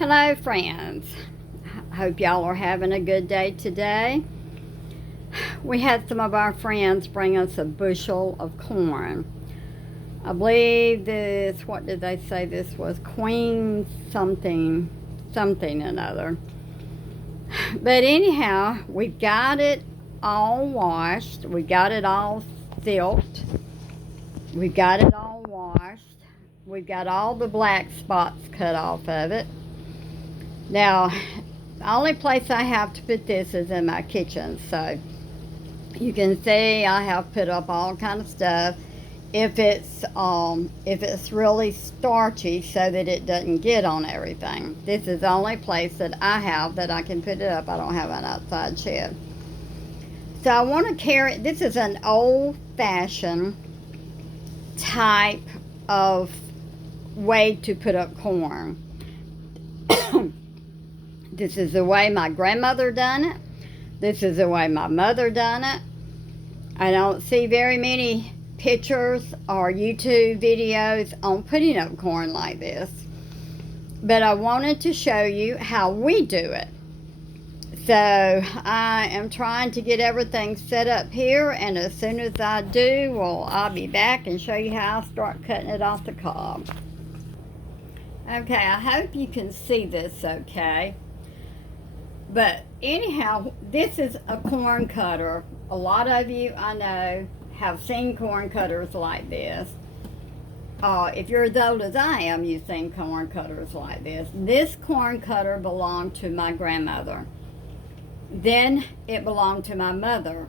Hello friends, hope y'all are having a good day today. We had some of our friends bring us a bushel of corn. I believe this, what did they say this was? Queen something another. But anyhow, we got it all washed. We got it all silked. We got it all washed. We've got all the black spots cut off of it. Now, the only place I have to put this is in my kitchen, so you can see I have put up all kind of stuff. If it's really starchy, so that it doesn't get on everything. This is the only place that I have that I can put it up. I don't have an outside shed. So I want to carry. This is an old-fashioned type of way to put up corn. This is the way my grandmother done it. This is the way my mother done it. I don't see very many pictures or YouTube videos on putting up corn like this. But I wanted to show you how we do it. So I am trying to get everything set up here, and as soon as I do, well, I'll be back and show you how I start cutting it off the cob. Okay, I hope you can see this okay. But anyhow, this is a corn cutter. A lot of you, I know, have seen corn cutters like this. If you're as old as I am, you've seen corn cutters like this. This corn cutter belonged to my grandmother. Then it belonged to my mother.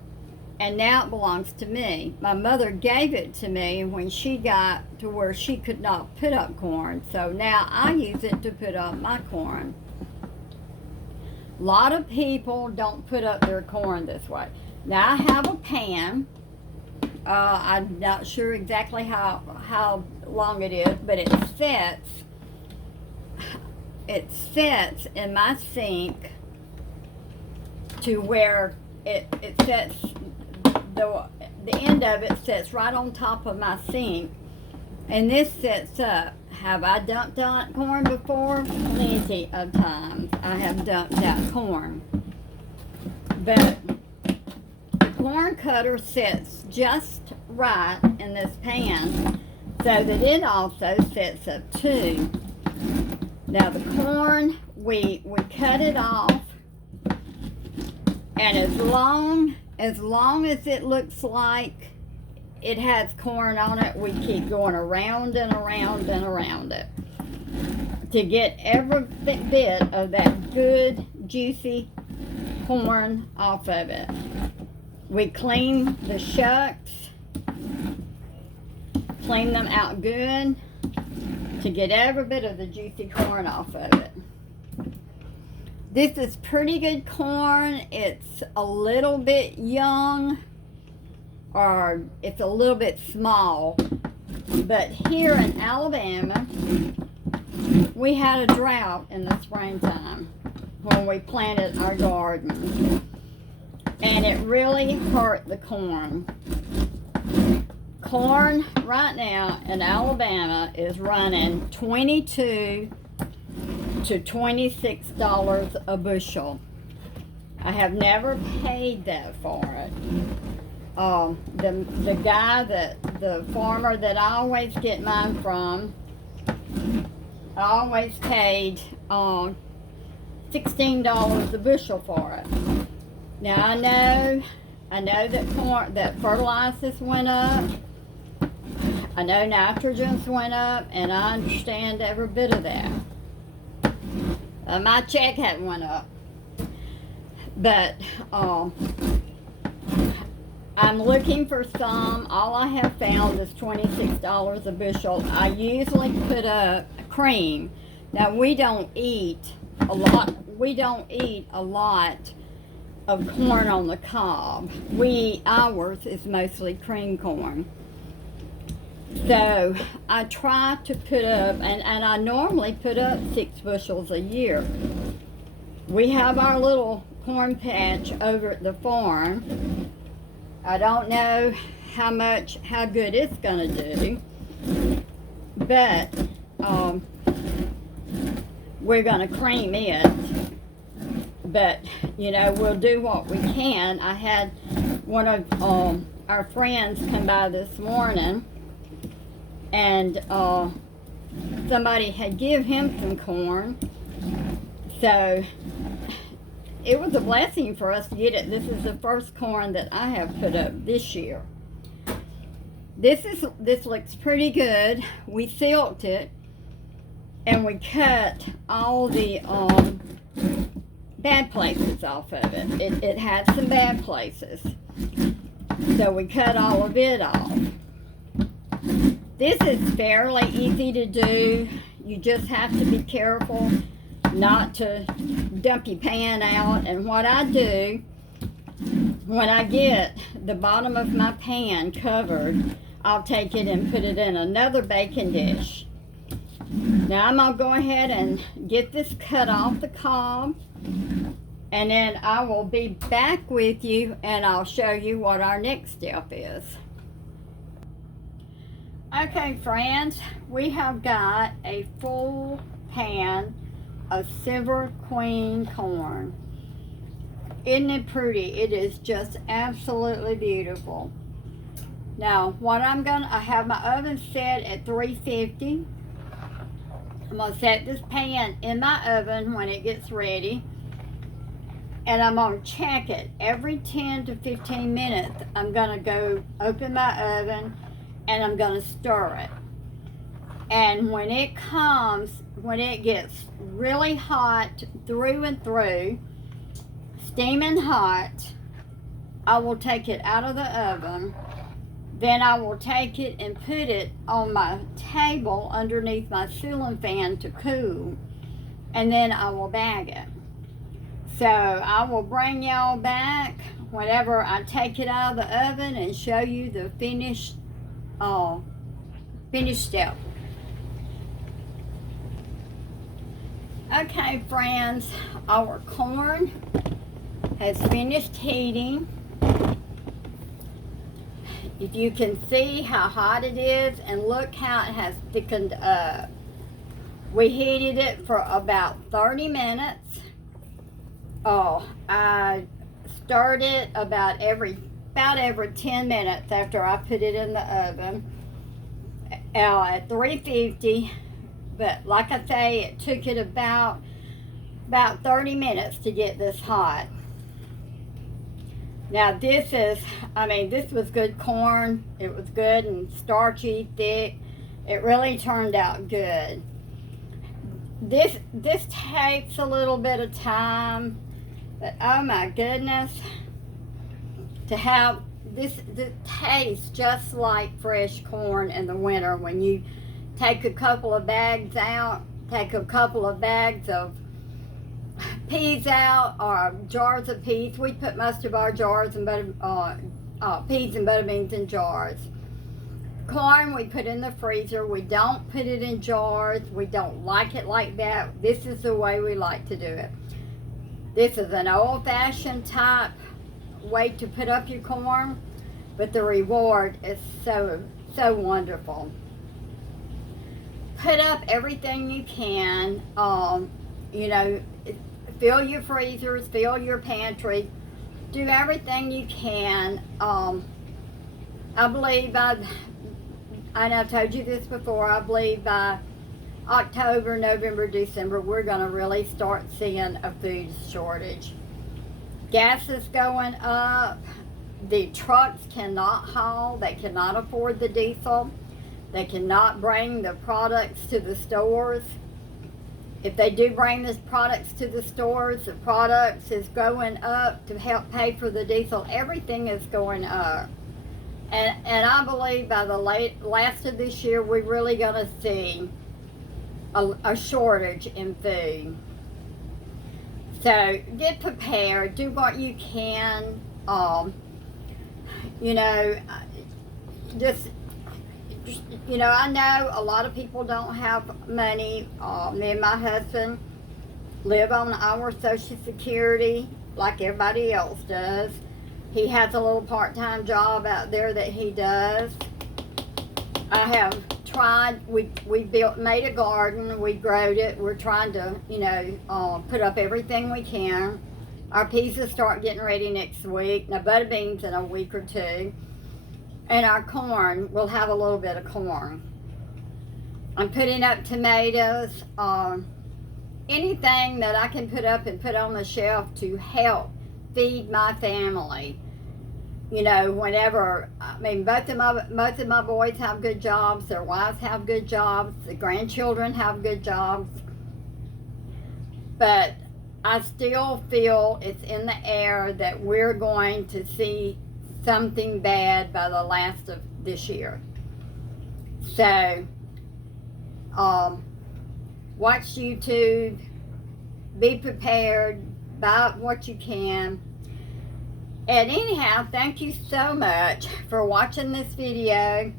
And now it belongs to me. My mother gave it to me when she got to where she could not put up corn. So now I use it to put up my corn. A lot of people don't put up their corn this way. Now I have a pan. I'm not sure exactly how long it is, but it sets in my sink to where it sets, the end of it sets right on top of my sink, and this sets up. Have I dumped out corn before? Plenty of times I have dumped out corn. But the corn cutter sets just right in this pan so that it also sets up too. Now the corn, we cut it off, and as long as it looks like it has corn on it, we keep going around and around and around it to get every bit of that good juicy corn off of it. We clean the shucks, clean them out good to get every bit of the juicy corn off of it. This is pretty good corn. It's a little bit young, or it's a little bit small. But here in Alabama, we had a drought in the springtime when we planted our garden, and it really hurt the corn. Corn right now in Alabama is running $22 to $26 a bushel. I have never paid that for it. The guy the farmer that I always get mine from, I always paid $16 a bushel for it. Now I know that fertilizers went up. I know nitrogens went up, and I understand every bit of that. My check hadn't went up, but I'm looking for some. All I have found is $26 a bushel. I usually put up cream. Now we don't eat a lot. We don't eat a lot of corn on the cob. Ours is mostly cream corn. So I try to put up, and I normally put up 6 bushels a year. We have our little corn patch over at the farm. I don't know how good it's gonna do, but we're going to cream it. But, you know, we'll do what we can. I had one of our friends come by this morning, and somebody had give him some corn. So it was a blessing for us to get it. This is the first corn that I have put up this year. This looks pretty good. We silked it, and we cut all the bad places off of it. It had some bad places, so we cut all of it off. This is fairly easy to do. You just have to be careful not to dump your pan out. And what I do, when I get the bottom of my pan covered, I'll take it and put it in another baking dish. Now I'm going to go ahead and get this cut off the cob, and then I will be back with you and I'll show you what our next step is. Okay friends, we have got a full pan of Silver Queen corn. Isn't it pretty? It is just absolutely beautiful. Now what I have my oven set at 350. I'm going to set this pan in my oven when it gets ready, and I'm going to check it every 10 to 15 minutes. I'm going to go open my oven and I'm going to stir it. And when it gets really hot through and through, steaming hot, I will take it out of the oven. Then I will take it and put it on my table underneath my ceiling fan to cool. And then I will bag it. So I will bring y'all back whenever I take it out of the oven and show you the finished step. Okay friends, our corn has finished heating. If you can see how hot it is, and look how it has thickened up. We heated it for about 30 minutes. I stirred it about every 10 minutes after I put it in the oven at 350. But like I say, it took it about 30 minutes to get this hot. Now this was good corn. It was good and starchy, thick. It really turned out good. This takes a little bit of time, but oh my goodness, to have this tastes just like fresh corn in the winter. When you take a couple of bags out, take a couple of bags of peas out, or jars of peas. We put most of our jars and peas and butter beans in jars. Corn we put in the freezer. We don't put it in jars. We don't like it like that. This is the way we like to do it. This is an old-fashioned type way to put up your corn, but the reward is so wonderful. Put up everything you can. You know, fill your freezers, fill your pantry, do everything you can. I believe and I've told you this before, I believe by October, November, December, we're going to really start seeing a food shortage. Gas is going up. The trucks cannot haul. They cannot afford the diesel. They cannot bring the products to the stores. If they do bring the products to the stores, the products is going up to help pay for the diesel. Everything is going up. And I believe by the last of this year, we're really going to see a shortage in food. So get prepared. Do what you can. You know, you know, I know a lot of people don't have money. Me and my husband live on our Social Security like everybody else does. He has a little part-time job out there that he does. I have made a garden. We growed it. We're trying to, put up everything we can. Our peas will start getting ready next week. Now, butter beans in a week or two. And our corn, we'll have a little bit of corn. I'm putting up tomatoes. Anything that I can put up and put on the shelf to help feed my family. Whenever, most of my boys have good jobs, their wives have good jobs, the grandchildren have good jobs. But I still feel it's in the air that we're going to see something bad by the last of this year. So, watch YouTube, be prepared, buy what you can. And anyhow, thank you so much for watching this video.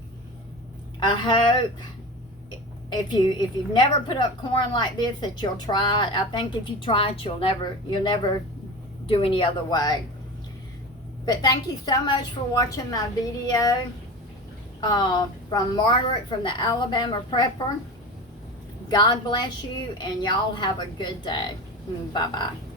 I hope if you've never put up corn like this, that you'll try it. I think if you try it, you'll never do any other way. But thank you so much for watching my video. From Margaret from the Alabama Prepper. God bless you, and y'all have a good day. Bye-bye.